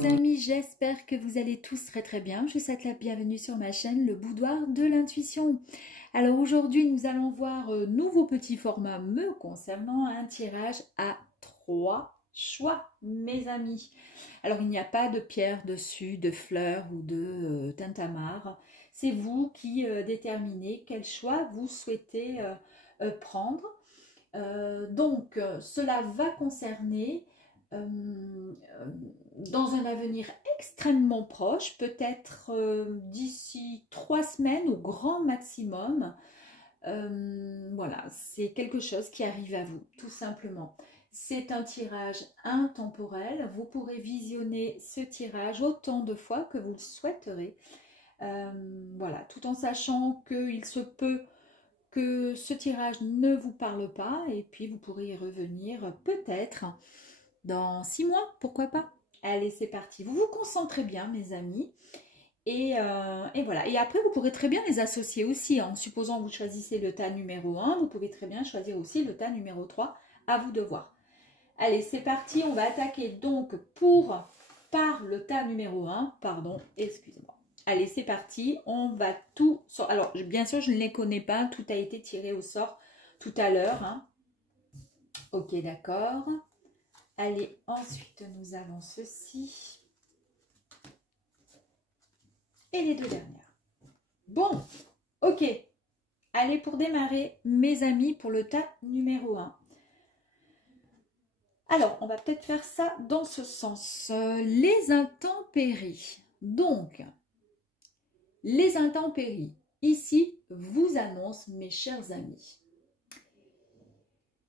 mes amis, j'espère que vous allez tous très bien. Je vous souhaite la bienvenue sur ma chaîne, le boudoir de l'intuition. Alors aujourd'hui, nous allons voir nouveau petit format me concernant un tirage à 3 choix, mes amis. Alors il n'y a pas de pierre dessus, de fleurs ou de tintamarre. C'est vous qui déterminez quel choix vous souhaitez prendre. Cela va concerner dans un avenir extrêmement proche, peut-être d'ici 3 semaines au grand maximum. Voilà, c'est quelque chose qui arrive à vous, tout simplement. C'est un tirage intemporel. Vous pourrez visionner ce tirage autant de fois que vous le souhaiterez. Voilà, tout en sachant qu'il se peut que ce tirage ne vous parle pas et puis vous pourrez y revenir peut-être dans 6 mois, pourquoi pas. Allez, c'est parti. Vous vous concentrez bien, mes amis. Et voilà. Et après, vous pourrez très bien les associer aussi. En supposant que vous choisissez le tas numéro 1, vous pouvez très bien choisir aussi le tas numéro 3. À vous de voir. Allez, c'est parti. On va attaquer donc par le tas numéro 1. Pardon, excusez-moi. Allez, c'est parti. On va tout... Alors, bien sûr, je ne les connais pas. Tout a été tiré au sort tout à l'heure. Hein. Ok, d'accord. Allez, ensuite, nous avons ceci. Et les deux dernières. Bon, ok. Allez, pour démarrer, mes amis, pour le tas numéro 1. Alors, on va peut-être faire ça dans ce sens. Les intempéries. Donc, les intempéries, ici, vous annonce, mes chers amis,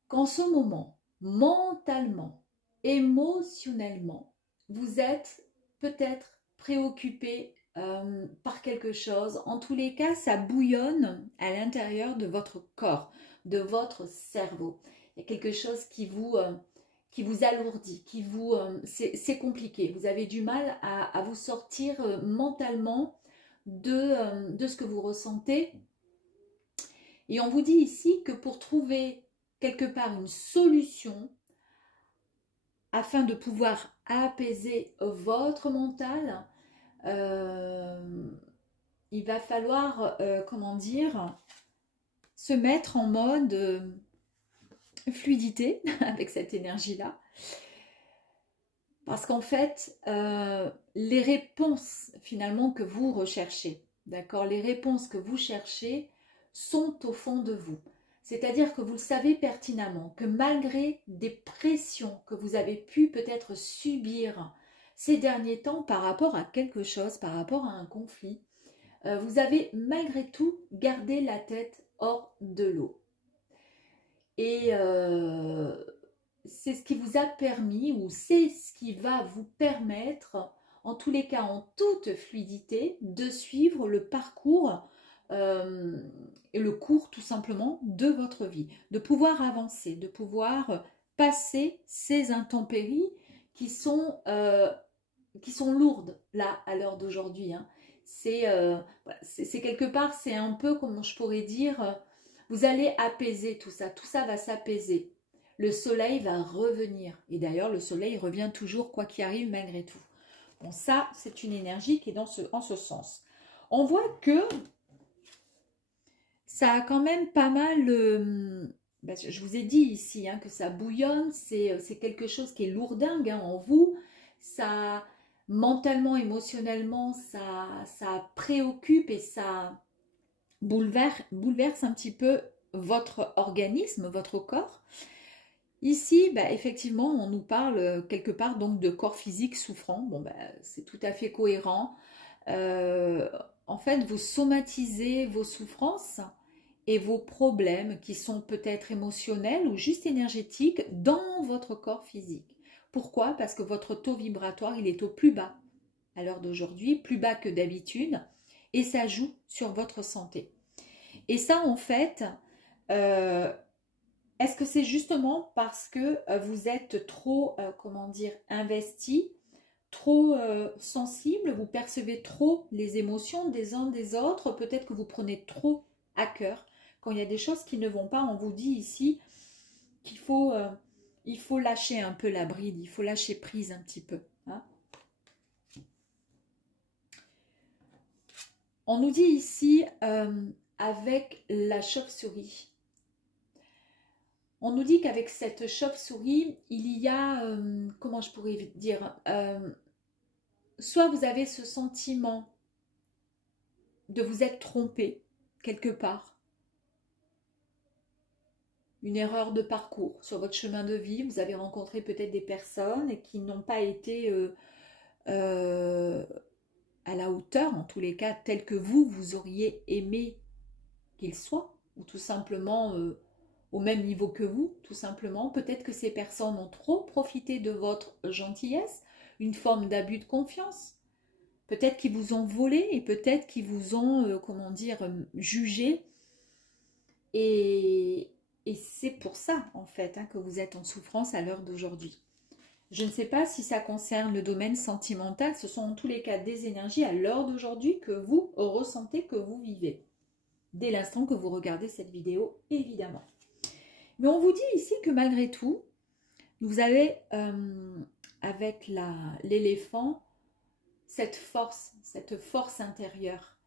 qu'en ce moment, mentalement, émotionnellement, vous êtes peut-être préoccupé par quelque chose. En tous les cas, ça bouillonne à l'intérieur de votre corps, de votre cerveau. Il y a quelque chose qui vous alourdit, c'est compliqué. Vous avez du mal à vous sortir mentalement de ce que vous ressentez. Et on vous dit ici que pour trouver quelque part une solution, afin de pouvoir apaiser votre mental, il va falloir, comment dire, se mettre en mode fluidité avec cette énergie-là. Parce qu'en fait, les réponses finalement que vous recherchez, d'accord, les réponses que vous cherchez sont au fond de vous. C'est-à-dire que vous le savez pertinemment, que malgré des pressions que vous avez pu peut-être subir ces derniers temps par rapport à quelque chose, par rapport à un conflit, vous avez malgré tout gardé la tête hors de l'eau. Et c'est ce qui vous a permis, ou c'est ce qui va vous permettre, en tous les cas en toute fluidité, de suivre le parcours et le cours tout simplement de votre vie, de pouvoir avancer, de pouvoir passer ces intempéries qui sont lourdes là à l'heure d'aujourd'hui. Hein. C'est quelque part, c'est un peu comment je pourrais dire, vous allez apaiser tout ça va s'apaiser. Le soleil va revenir et d'ailleurs le soleil revient toujours quoi qu'il arrive malgré tout. Bon, ça c'est une énergie qui est en ce sens. On voit que ça a quand même pas mal, je vous ai dit ici hein, que ça bouillonne, c'est quelque chose qui est lourdingue hein, en vous, ça mentalement, émotionnellement, ça préoccupe et ça bouleverse un petit peu votre organisme, votre corps. Ici, effectivement, on nous parle quelque part donc de corps physique souffrant, bon c'est tout à fait cohérent. En fait, vous somatisez vos souffrances et vos problèmes qui sont peut-être émotionnels ou juste énergétiques dans votre corps physique. Pourquoi? Parce que votre taux vibratoire, il est au plus bas à l'heure d'aujourd'hui, plus bas que d'habitude, et ça joue sur votre santé. Et ça, en fait, est-ce que c'est justement parce que vous êtes trop, comment dire, investi, trop sensible, vous percevez trop les émotions des uns des autres, peut-être que vous prenez trop à cœur. Quand il y a des choses qui ne vont pas, on vous dit ici qu'il faut, il faut lâcher un peu la bride, il faut lâcher prise un petit peu. Hein. On nous dit ici, avec la chauve-souris, on nous dit qu'avec cette chauve-souris, il y a, comment je pourrais dire, soit vous avez ce sentiment de vous être trompé quelque part, une erreur de parcours sur votre chemin de vie, vous avez rencontré peut-être des personnes qui n'ont pas été à la hauteur, en tous les cas, telles que vous auriez aimé qu'ils soient, ou tout simplement au même niveau que vous, tout simplement. Peut-être que ces personnes ont trop profité de votre gentillesse, une forme d'abus de confiance. Peut-être qu'ils vous ont volé et peut-être qu'ils vous ont, comment dire, jugé. Et c'est pour ça, en fait, que vous êtes en souffrance à l'heure d'aujourd'hui. Je ne sais pas si ça concerne le domaine sentimental. Ce sont en tous les cas des énergies à l'heure d'aujourd'hui que vous ressentez, que vous vivez. Dès l'instant que vous regardez cette vidéo, évidemment. Mais on vous dit ici que malgré tout, vous avez, avec l'éléphant, cette force intérieure.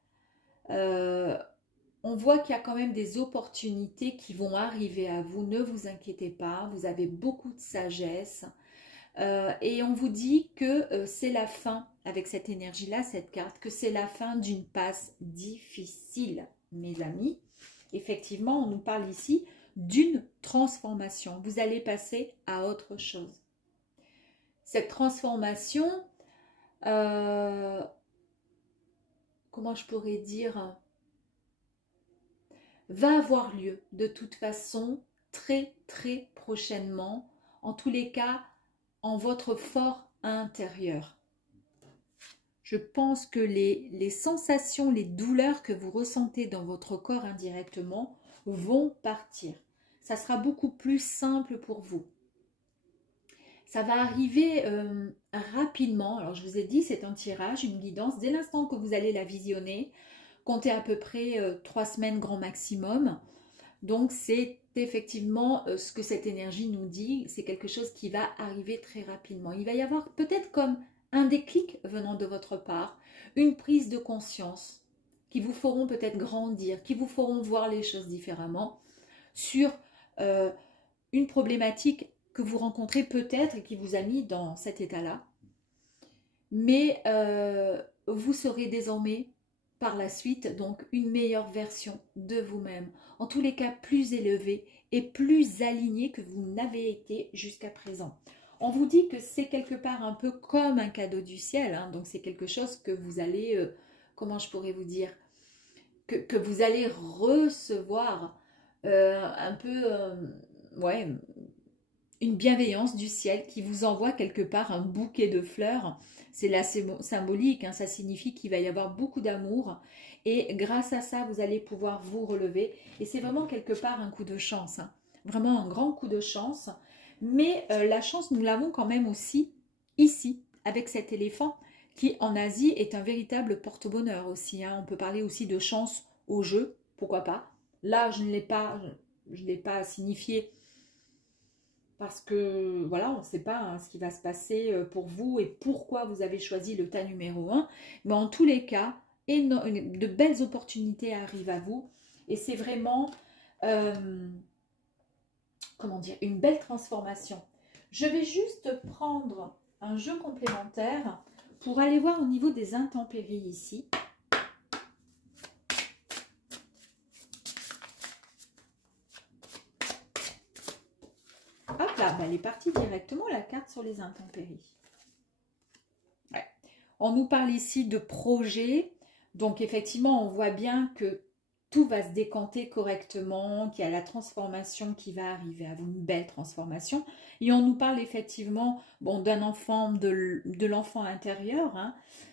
On voit qu'il y a quand même des opportunités qui vont arriver à vous. Ne vous inquiétez pas, vous avez beaucoup de sagesse. Et on vous dit que c'est la fin, avec cette énergie-là, cette carte, que c'est la fin d'une passe difficile, mes amis. Effectivement, on nous parle ici d'une transformation. Vous allez passer à autre chose. Cette transformation, comment je pourrais dire, va avoir lieu de toute façon très très prochainement, en tous les cas en votre fort intérieur. Je pense que les sensations, les douleurs que vous ressentez dans votre corps indirectement vont partir. Ça sera beaucoup plus simple pour vous. Ça va arriver rapidement. Alors je vous ai dit, c'est un tirage, une guidance. Dès l'instant que vous allez la visionner, comptez à peu près 3 semaines grand maximum. Donc c'est effectivement ce que cette énergie nous dit. C'est quelque chose qui va arriver très rapidement. Il va y avoir peut-être comme un déclic venant de votre part, une prise de conscience qui vous feront peut-être grandir, qui vous feront voir les choses différemment sur une problématique que vous rencontrez peut-être et qui vous a mis dans cet état-là. Mais vous serez désormais par la suite donc une meilleure version de vous-même. En tous les cas, plus élevée et plus alignée que vous n'avez été jusqu'à présent. On vous dit que c'est quelque part un peu comme un cadeau du ciel. Donc c'est quelque chose que vous allez, comment je pourrais vous dire, que vous allez recevoir un peu, ouais, une bienveillance du ciel qui vous envoie quelque part un bouquet de fleurs. C'est la symbolique, ça signifie qu'il va y avoir beaucoup d'amour et grâce à ça, vous allez pouvoir vous relever. Et c'est vraiment quelque part un coup de chance, vraiment un grand coup de chance. Mais la chance, nous l'avons quand même aussi ici, avec cet éléphant qui en Asie est un véritable porte-bonheur aussi. On peut parler aussi de chance au jeu, pourquoi pas. Là, je ne l'ai pas signifié parce que voilà, on ne sait pas ce qui va se passer pour vous et pourquoi vous avez choisi le tas numéro 1. Mais en tous les cas, de belles opportunités arrivent à vous et c'est vraiment, comment dire, une belle transformation. Je vais juste prendre un jeu complémentaire pour aller voir au niveau des intempéries ici. Hop là, elle est partie directement la carte sur les intempéries. Ouais. On nous parle ici de projet. Donc effectivement, on voit bien que tout va se décanter correctement, qu'il y a la transformation qui va arriver à vous, une belle transformation. Et on nous parle effectivement d'un enfant, de l'enfant intérieur.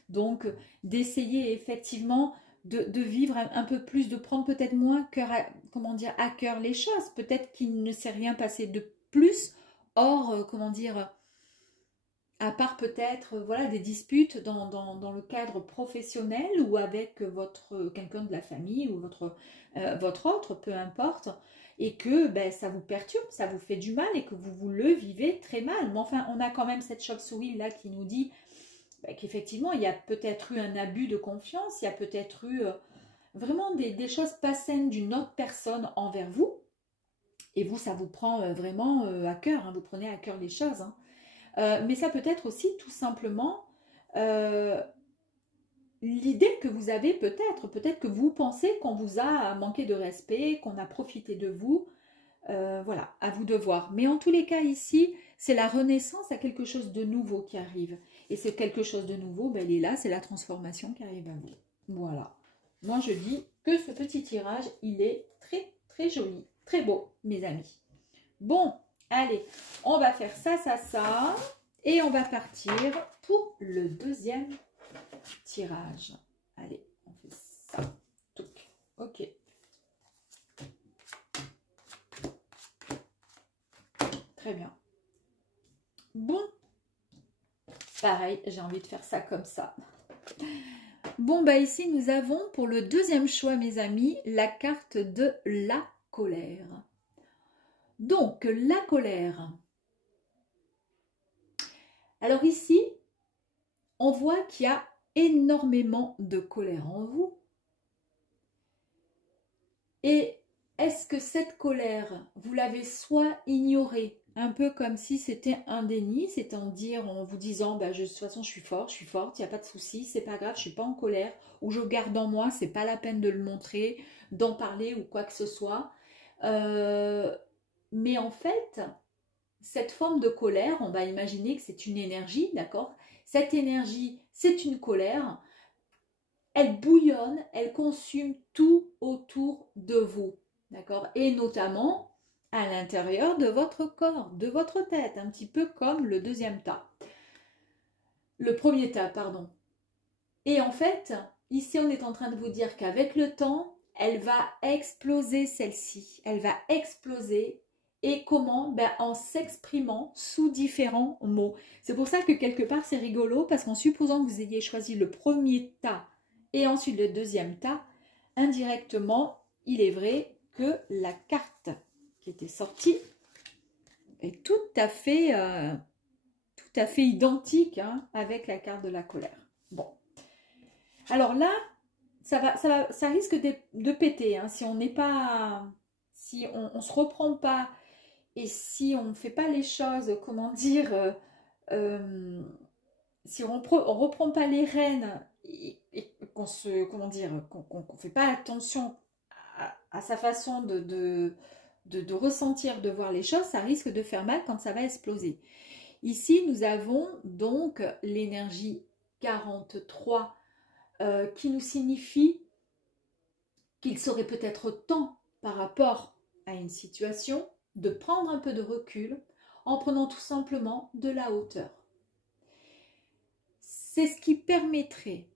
Donc d'essayer effectivement de vivre un peu plus, de prendre peut-être moins à cœur les choses. Peut-être qu'il ne s'est rien passé de plus. Or, comment dire, à part peut-être voilà, des disputes dans le cadre professionnel ou avec quelqu'un de la famille ou votre autre, peu importe, et que ça vous perturbe, ça vous fait du mal et que vous le vivez très mal. Mais enfin, on a quand même cette chauve-souris là qui nous dit qu'effectivement, il y a peut-être eu un abus de confiance, il y a peut-être eu vraiment des choses pas saines d'une autre personne envers vous. Et vous, ça vous prend vraiment à cœur, hein, vous prenez à cœur les choses. Hein. Mais ça peut être aussi tout simplement l'idée que vous avez peut-être que vous pensez qu'on vous a manqué de respect, qu'on a profité de vous. Voilà, à vous de voir. Mais en tous les cas ici, c'est la renaissance à quelque chose de nouveau qui arrive. Et c'est quelque chose de nouveau, ben, il est là, c'est la transformation qui arrive à vous. Voilà. Moi, je dis que ce petit tirage, il est très, très joli, très beau, mes amis. Bon, allez, on va faire ça, ça, ça. Et on va partir pour le deuxième tirage. Allez, on fait ça. Touc. Ok. Très bien. Bon. Pareil, j'ai envie de faire ça comme ça. Bon, bah ici, nous avons pour le deuxième choix, mes amis, la carte de la colère. Donc, la colère. Alors ici, on voit qu'il y a énormément de colère en vous. Et est-ce que cette colère, vous l'avez soit ignorée, un peu comme si c'était un déni, c'est-à-dire en vous disant, bah, de toute façon je suis forte, il n'y a pas de souci, c'est pas grave, je suis pas en colère, ou je garde en moi, c'est pas la peine de le montrer, d'en parler ou quoi que ce soit. Mais en fait, cette forme de colère, on va imaginer que c'est une énergie, d'accord? Cette énergie, c'est une colère. Elle bouillonne, elle consume tout autour de vous, d'accord? Et notamment à l'intérieur de votre corps, de votre tête, un petit peu comme le deuxième tas. Le premier tas, pardon. Et en fait, ici, on est en train de vous dire qu'avec le temps, elle va exploser celle-ci. Elle va exploser. Et comment? Ben, en s'exprimant sous différents mots. C'est pour ça que quelque part, c'est rigolo, parce qu'en supposant que vous ayez choisi le premier tas et ensuite le deuxième tas, indirectement, il est vrai que la carte qui était sortie est tout à fait identique hein, avec la carte de la colère. Bon. Alors là, ça risque de péter hein, si on n'est pas, si on ne se reprend pas et si on ne fait pas les choses, comment dire, si on ne reprend pas les rênes et qu'on se, comment dire, qu'on ne fait pas attention à sa façon de ressentir, de voir les choses, ça risque de faire mal quand ça va exploser. Ici, nous avons donc l'énergie 43 qui nous signifie qu'il serait peut-être temps par rapport à une situation de prendre un peu de recul en prenant tout simplement de la hauteur. C'est ce qui permettrait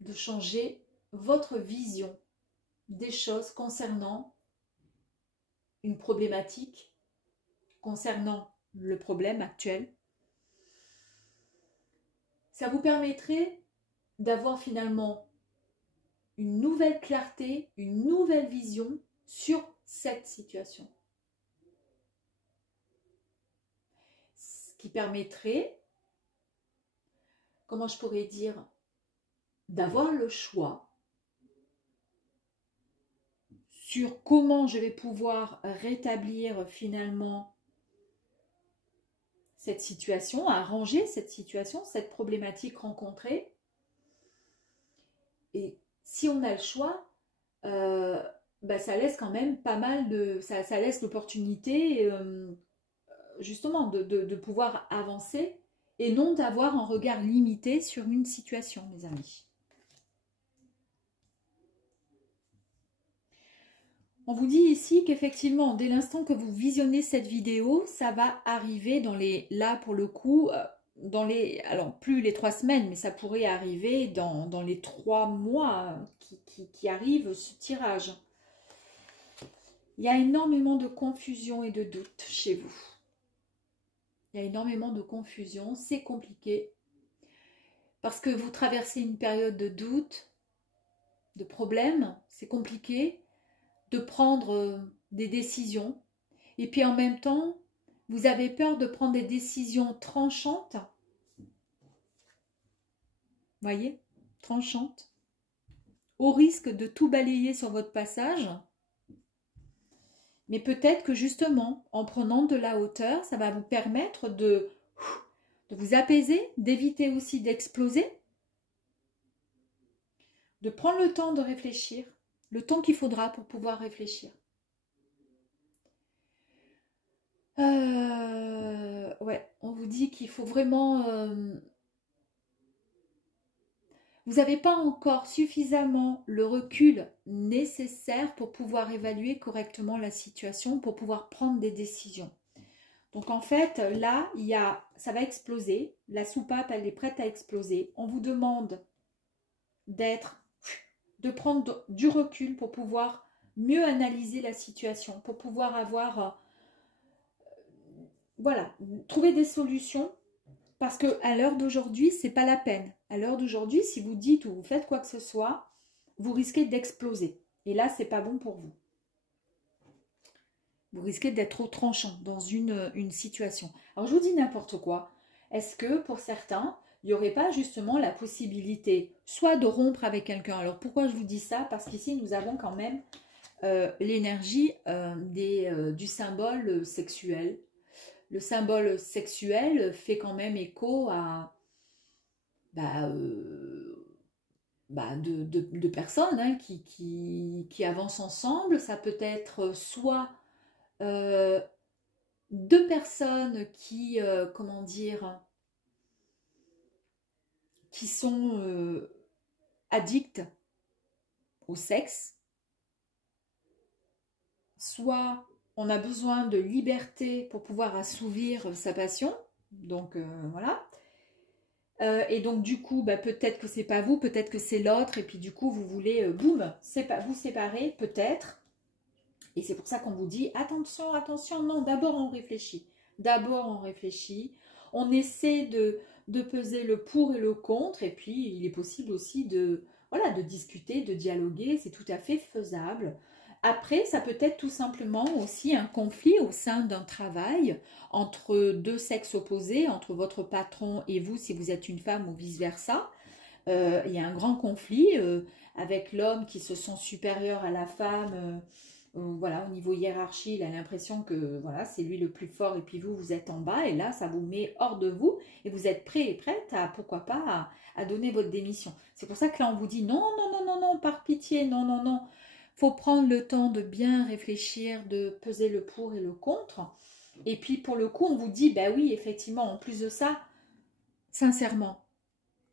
de changer votre vision des choses concernant une problématique, concernant le problème actuel. Ça vous permettrait d'avoir finalement une nouvelle clarté, une nouvelle vision sur cette situation. Ce qui permettrait, comment je pourrais dire, d'avoir le choix sur comment je vais pouvoir rétablir finalement cette situation, arranger cette situation, cette problématique rencontrée. Et si on a le choix, bah ça laisse quand même pas mal de... Ça laisse l'opportunité justement de pouvoir avancer et non d'avoir un regard limité sur une situation, mes amis. On vous dit ici qu'effectivement, dès l'instant que vous visionnez cette vidéo, ça va arriver dans les... Là, pour le coup, dans les... Alors, plus les 3 semaines, mais ça pourrait arriver dans les 3 mois qui arrivent, ce tirage. Il y a énormément de confusion et de doute chez vous. Il y a énormément de confusion, c'est compliqué. Parce que vous traversez une période de doute, de problème, c'est compliqué de prendre des décisions. Et puis en même temps, vous avez peur de prendre des décisions tranchantes Voyez, tranchante. Au risque de tout balayer sur votre passage. Mais peut-être que justement, en prenant de la hauteur, ça va vous permettre de vous apaiser, d'éviter aussi d'exploser, de prendre le temps de réfléchir, le temps qu'il faudra pour pouvoir réfléchir. Ouais, on vous dit qu'il faut vraiment... vous n'avez pas encore suffisamment le recul nécessaire pour pouvoir évaluer correctement la situation, pour pouvoir prendre des décisions. Donc en fait, là, ça va exploser. La soupape, elle est prête à exploser. On vous demande de prendre du recul pour pouvoir mieux analyser la situation, pour pouvoir avoir, voilà, trouver des solutions. Parce qu'à l'heure d'aujourd'hui, c'est pas la peine. À l'heure d'aujourd'hui, si vous dites ou vous faites quoi que ce soit, vous risquez d'exploser. Et là, c'est pas bon pour vous. Vous risquez d'être trop tranchant dans une situation. Alors, je vous dis n'importe quoi. Est-ce que pour certains, il n'y aurait pas justement la possibilité soit de rompre avec quelqu'un? Alors, pourquoi je vous dis ça? Parce qu'ici, nous avons quand même l'énergie du symbole sexuel. Le symbole sexuel fait quand même écho à de personnes hein, qui avancent ensemble. Ça peut être soit deux personnes qui, comment dire, qui sont addictes au sexe, soit on a besoin de liberté pour pouvoir assouvir sa passion, donc voilà. Et donc du coup, peut-être que c'est pas vous, peut-être que c'est l'autre, et puis du coup vous voulez, boum, vous séparer, peut-être. Et c'est pour ça qu'on vous dit, attention, attention, non, d'abord on réfléchit. D'abord on réfléchit, on essaie de peser le pour et le contre, et puis il est possible aussi voilà, de discuter, de dialoguer, c'est tout à fait faisable. Après, ça peut être tout simplement aussi un conflit au sein d'un travail entre deux sexes opposés, entre votre patron et vous si vous êtes une femme ou vice-versa. Il y a un grand conflit avec l'homme qui se sent supérieur à la femme. Voilà, au niveau hiérarchie, il a l'impression que voilà, c'est lui le plus fort et puis vous, vous êtes en bas. Et là, ça vous met hors de vous et vous êtes prêt et prête à, pourquoi pas, à donner votre démission. C'est pour ça que là, on vous dit non, non, non, non, non, par pitié, non, non, non. Faut prendre le temps de bien réfléchir, de peser le pour et le contre. Et puis, pour le coup, on vous dit, bah oui, effectivement, en plus de ça, sincèrement,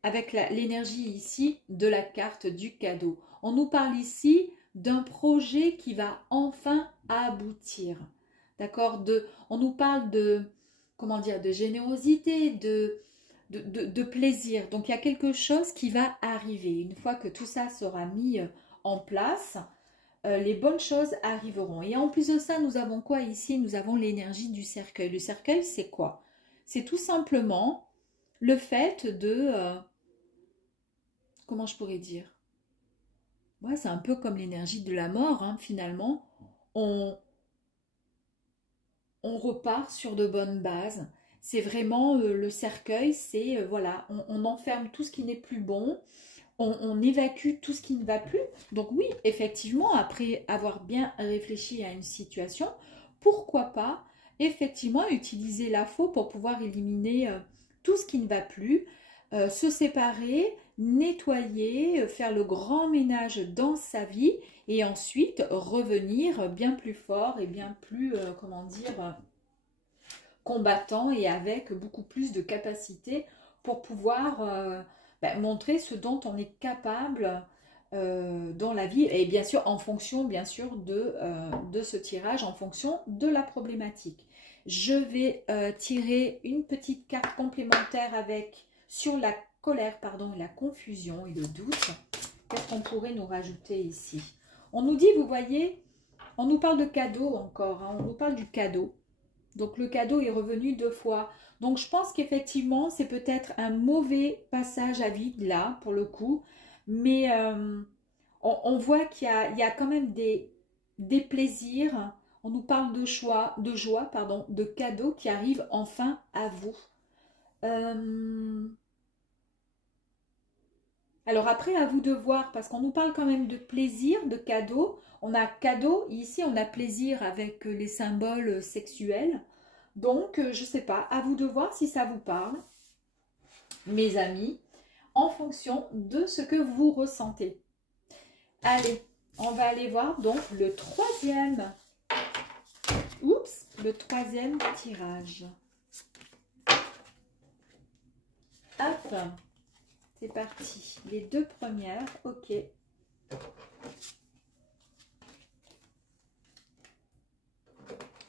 avec l'énergie ici de la carte du cadeau. On nous parle ici d'un projet qui va enfin aboutir. D'accord? On nous parle de, comment dire, de générosité, de plaisir. Donc, il y a quelque chose qui va arriver. Une fois que tout ça sera mis en place, les bonnes choses arriveront. Et en plus de ça, nous avons quoi ici? Nous avons l'énergie du cercueil. Le cercueil, c'est quoi? C'est tout simplement le fait de... comment je pourrais dire? Ouais, c'est un peu comme l'énergie de la mort, hein, finalement. On, on repart sur de bonnes bases. C'est vraiment le cercueil, c'est voilà, on enferme tout ce qui n'est plus bon, on évacue tout ce qui ne va plus. Donc oui, effectivement, après avoir bien réfléchi à une situation, pourquoi pas effectivement utiliser la faux pour pouvoir éliminer tout ce qui ne va plus, se séparer, nettoyer, faire le grand ménage dans sa vie et ensuite revenir bien plus fort et bien plus, comment dire, combattant et avec beaucoup plus de capacité pour pouvoir montrer ce dont on est capable dans la vie et bien sûr en fonction bien sûr de ce tirage, en fonction de la problématique. Je vais tirer une petite carte complémentaire avec sur la colère, pardon, la confusion et le doute. Qu'est-ce qu'on pourrait nous rajouter ici? On nous dit, vous voyez, on nous parle de cadeau encore, hein, on nous parle du cadeau. Donc le cadeau est revenu 2 fois. Donc je pense qu'effectivement c'est peut-être un mauvais passage à vide là pour le coup. Mais on voit qu'il y a quand même des plaisirs. On nous parle de joie, pardon, de cadeaux qui arrivent enfin à vous. Alors après, à vous de voir, parce qu'on nous parle quand même de plaisir, de cadeau. On a cadeau, ici on a plaisir avec les symboles sexuels. Donc, je ne sais pas, à vous de voir si ça vous parle, mes amis, en fonction de ce que vous ressentez. Allez, on va aller voir donc le troisième. Oups, le troisième tirage. Hop, c'est parti. Les deux premières, ok.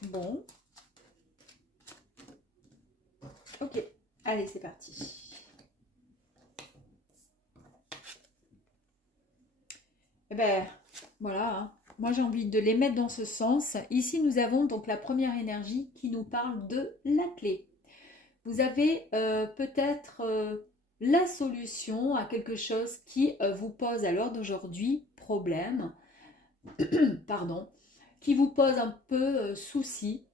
Bon. Ok, allez, c'est parti. Eh ben, voilà, hein. Moi j'ai envie de les mettre dans ce sens. Ici, nous avons donc la première énergie qui nous parle de la clé. Vous avez peut-être la solution à quelque chose qui vous pose à l'heure d'aujourd'hui problème, pardon, qui vous pose un peu souci.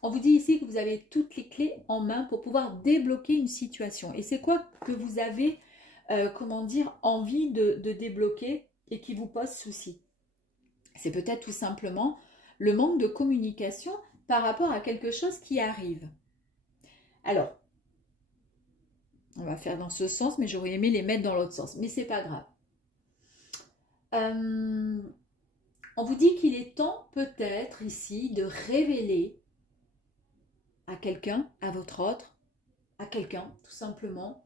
On vous dit ici que vous avez toutes les clés en main pour pouvoir débloquer une situation. Et c'est quoi que vous avez, comment dire, envie de débloquer et qui vous pose souci? C'est peut-être tout simplement le manque de communication par rapport à quelque chose qui arrive. Alors, on va faire dans ce sens, mais j'aurais aimé les mettre dans l'autre sens. Mais c'est pas grave. On vous dit qu'il est temps peut-être ici de révéler à quelqu'un, à votre autre, à quelqu'un tout simplement,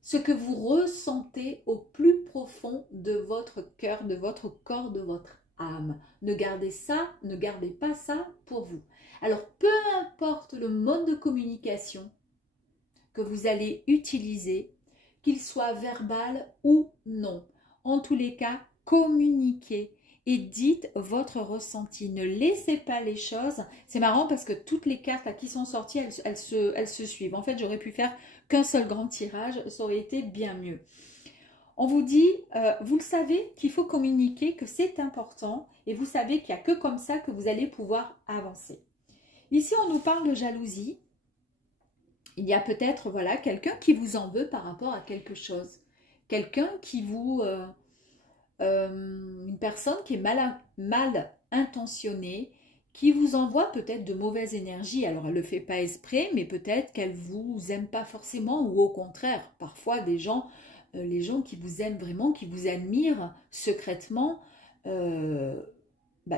ce que vous ressentez au plus profond de votre cœur, de votre corps, de votre âme. Ne gardez ça, ne gardez pas ça pour vous. Alors, peu importe le mode de communication que vous allez utiliser, qu'il soit verbal ou non, en tous les cas, communiquez et dites votre ressenti. Ne laissez pas les choses. C'est marrant parce que toutes les cartes là, qui sont sorties, elles se suivent. En fait, j'aurais pu faire qu'un seul grand tirage, ça aurait été bien mieux. On vous dit, vous le savez qu'il faut communiquer, que c'est important et vous savez qu'il n'y a que comme ça que vous allez pouvoir avancer. Ici, on nous parle de jalousie. Il y a peut-être voilà, quelqu'un qui vous en veut par rapport à quelque chose. Quelqu'un qui vous... une personne qui est mal intentionnée, qui vous envoie peut-être de mauvaises énergies. Alors, elle ne le fait pas exprès, mais peut-être qu'elle ne vous aime pas forcément, ou au contraire, parfois des gens, les gens qui vous aiment vraiment, qui vous admirent secrètement,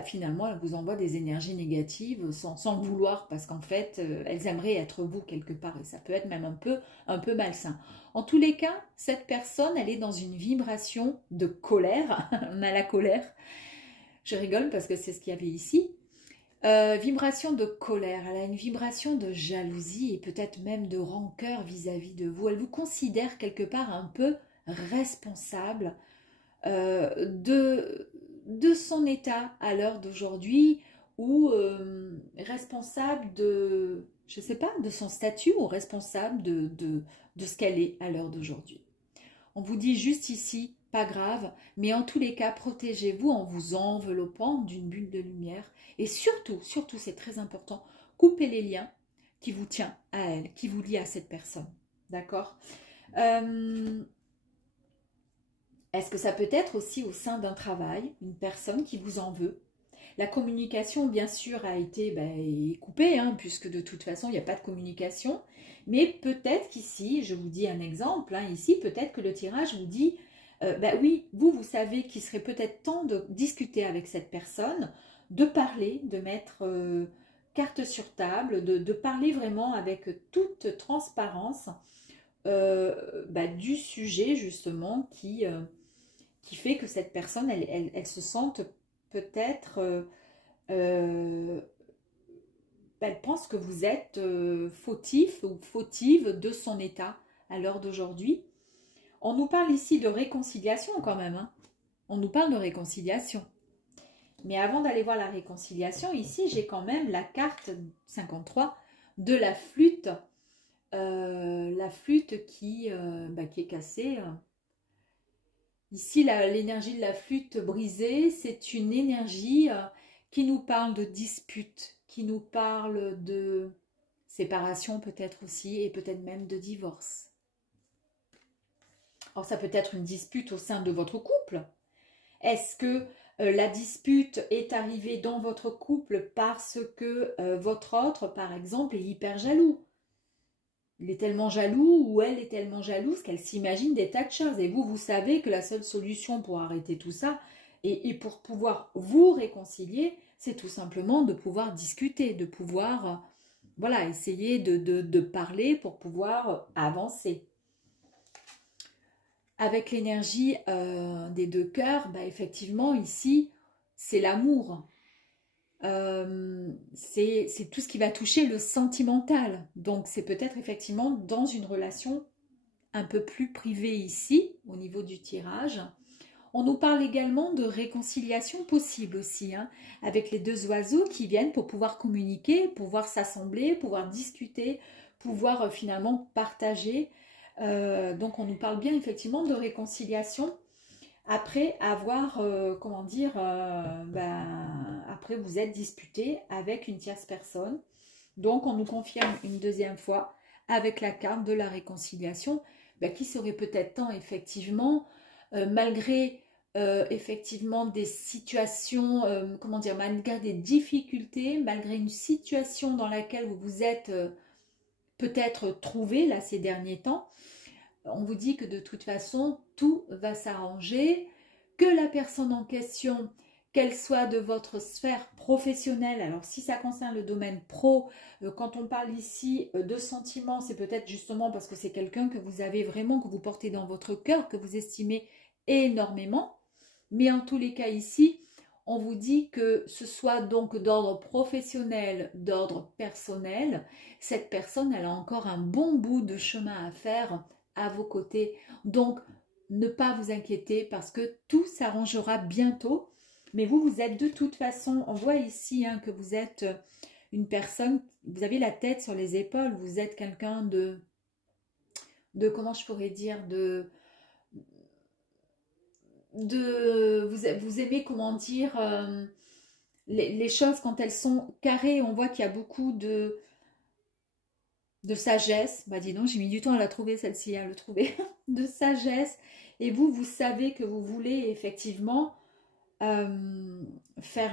finalement, elles vous envoient des énergies négatives sans le vouloir, parce qu'en fait, elles aimeraient être vous quelque part, et ça peut être même un peu malsain. En tous les cas, cette personne, elle est dans une vibration de colère. On a la colère. Je rigole parce que c'est ce qu'il y avait ici. Vibration de colère, elle a une vibration de jalousie et peut-être même de rancœur vis-à-vis de vous. Elle vous considère quelque part un peu responsable de son état à l'heure d'aujourd'hui ou responsable de, je sais pas, de son statut ou responsable de ce qu'elle est à l'heure d'aujourd'hui. On vous dit juste ici, pas grave, mais en tous les cas, protégez-vous en vous enveloppant d'une bulle de lumière. Et surtout, surtout, c'est très important, coupez les liens qui vous tiennent à elle, qui vous lient à cette personne. D'accord Est-ce que ça peut être aussi au sein d'un travail, une personne qui vous en veut? La communication, bien sûr, a été coupée, hein, puisque de toute façon, il n'y a pas de communication. Mais peut-être qu'ici, je vous dis un exemple, hein, ici, peut-être que le tirage vous dit, oui, vous savez qu'il serait peut-être temps de discuter avec cette personne, de parler, de mettre carte sur table, de parler vraiment avec toute transparence du sujet, justement, qui fait que cette personne, elle se sente peut-être... elle pense que vous êtes fautif ou fautive de son état à l'heure d'aujourd'hui. On nous parle ici de réconciliation quand même. Hein. On nous parle de réconciliation. Mais avant d'aller voir la réconciliation, ici, j'ai quand même la carte 53 de la flûte. La flûte qui est cassée. Ici, l'énergie de la flûte brisée, c'est une énergie qui nous parle de dispute, qui nous parle de séparation peut-être aussi, et peut-être même de divorce. Alors ça peut être une dispute au sein de votre couple. Est-ce que la dispute est arrivée dans votre couple parce que votre autre, par exemple, est hyper jaloux? Il est tellement jaloux ou elle est tellement jalouse qu'elle s'imagine des tas de choses. Et vous, vous savez que la seule solution pour arrêter tout ça et pour pouvoir vous réconcilier, c'est tout simplement de pouvoir discuter, de pouvoir voilà, essayer de parler pour pouvoir avancer. Avec l'énergie des deux cœurs, bah, effectivement, ici, c'est l'amour. C'est tout ce qui va toucher le sentimental. Donc, c'est peut-être effectivement dans une relation un peu plus privée ici, au niveau du tirage. On nous parle également de réconciliation possible aussi, hein, avec les deux oiseaux qui viennent pour pouvoir communiquer, pouvoir s'assembler, pouvoir discuter, pouvoir finalement partager. Donc, on nous parle bien effectivement de réconciliation après avoir, comment dire, après vous êtes disputé avec une tierce personne. Donc, on nous confirme une deuxième fois avec la carte de la réconciliation, qui serait peut-être temps, effectivement, malgré effectivement des situations, comment dire, malgré des difficultés, malgré une situation dans laquelle vous vous êtes peut-être trouvé là ces derniers temps, on vous dit que de toute façon, tout va s'arranger, que la personne en question, qu'elle soit de votre sphère professionnelle, alors si ça concerne le domaine pro, quand on parle ici de sentiments, c'est peut-être justement parce que c'est quelqu'un que vous avez vraiment, que vous portez dans votre cœur, que vous estimez énormément, mais en tous les cas ici, on vous dit que ce soit donc d'ordre professionnel, d'ordre personnel, cette personne, elle a encore un bon bout de chemin à faire à vos côtés. Donc, ne pas vous inquiéter parce que tout s'arrangera bientôt. Mais vous, vous êtes de toute façon, on voit ici hein, que vous êtes une personne, vous avez la tête sur les épaules, vous êtes quelqu'un comment je pourrais dire, vous aimez, comment dire, les choses quand elles sont carrées, on voit qu'il y a beaucoup de sagesse. Bah dis donc, j'ai mis du temps à la trouver celle-ci, à le trouver, de sagesse. Et vous, vous savez que vous voulez effectivement faire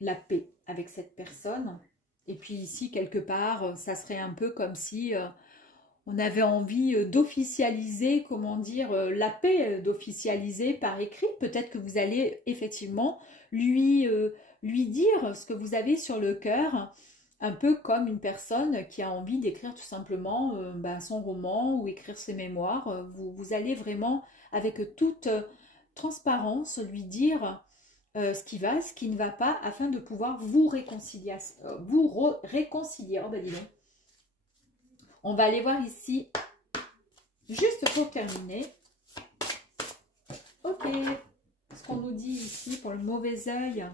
la paix avec cette personne. Et puis ici, quelque part, ça serait un peu comme si on avait envie d'officialiser, comment dire, la paix, d'officialiser par écrit. Peut-être que vous allez effectivement lui dire ce que vous avez sur le cœur, un peu comme une personne qui a envie d'écrire tout simplement son roman ou écrire ses mémoires. Vous allez vraiment, avec toute transparence, lui dire ce qui va, ce qui ne va pas, afin de pouvoir vous réconcilier. Réconcilier. Oh ben dis donc. On va aller voir ici, juste pour terminer. Ok, ce qu'on nous dit ici pour le mauvais œil.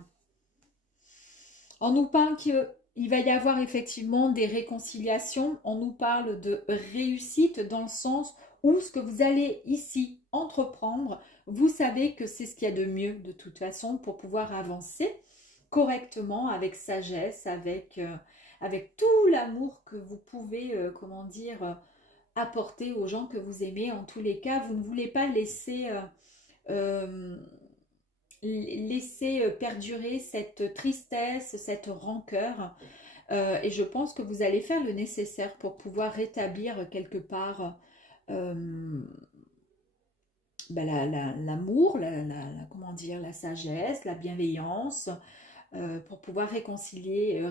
On nous parle qu'il va y avoir effectivement des réconciliations. On nous parle de réussite dans le sens où ce que vous allez ici entreprendre, vous savez que c'est ce qu'il y a de mieux de toute façon pour pouvoir avancer correctement, avec sagesse, avec tout l'amour que vous pouvez, comment dire, apporter aux gens que vous aimez. En tous les cas, vous ne voulez pas laisser perdurer cette tristesse, cette rancœur. Et je pense que vous allez faire le nécessaire pour pouvoir rétablir quelque part l'amour, comment dire, la sagesse, la bienveillance, pour pouvoir réconcilier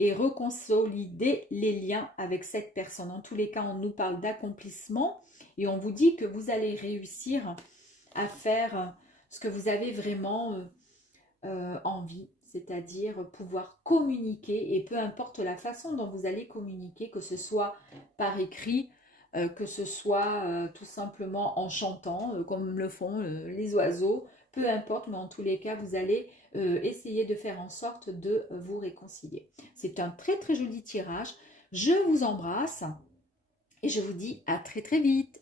et reconsolider les liens avec cette personne. En tous les cas, on nous parle d'accomplissement et on vous dit que vous allez réussir à faire ce que vous avez vraiment envie, c'est-à-dire pouvoir communiquer, et peu importe la façon dont vous allez communiquer, que ce soit par écrit, que ce soit tout simplement en chantant, comme le font les oiseaux, peu importe, mais en tous les cas, vous allez essayer de faire en sorte de vous réconcilier. C'est un très très joli tirage. Je vous embrasse et je vous dis à très très vite.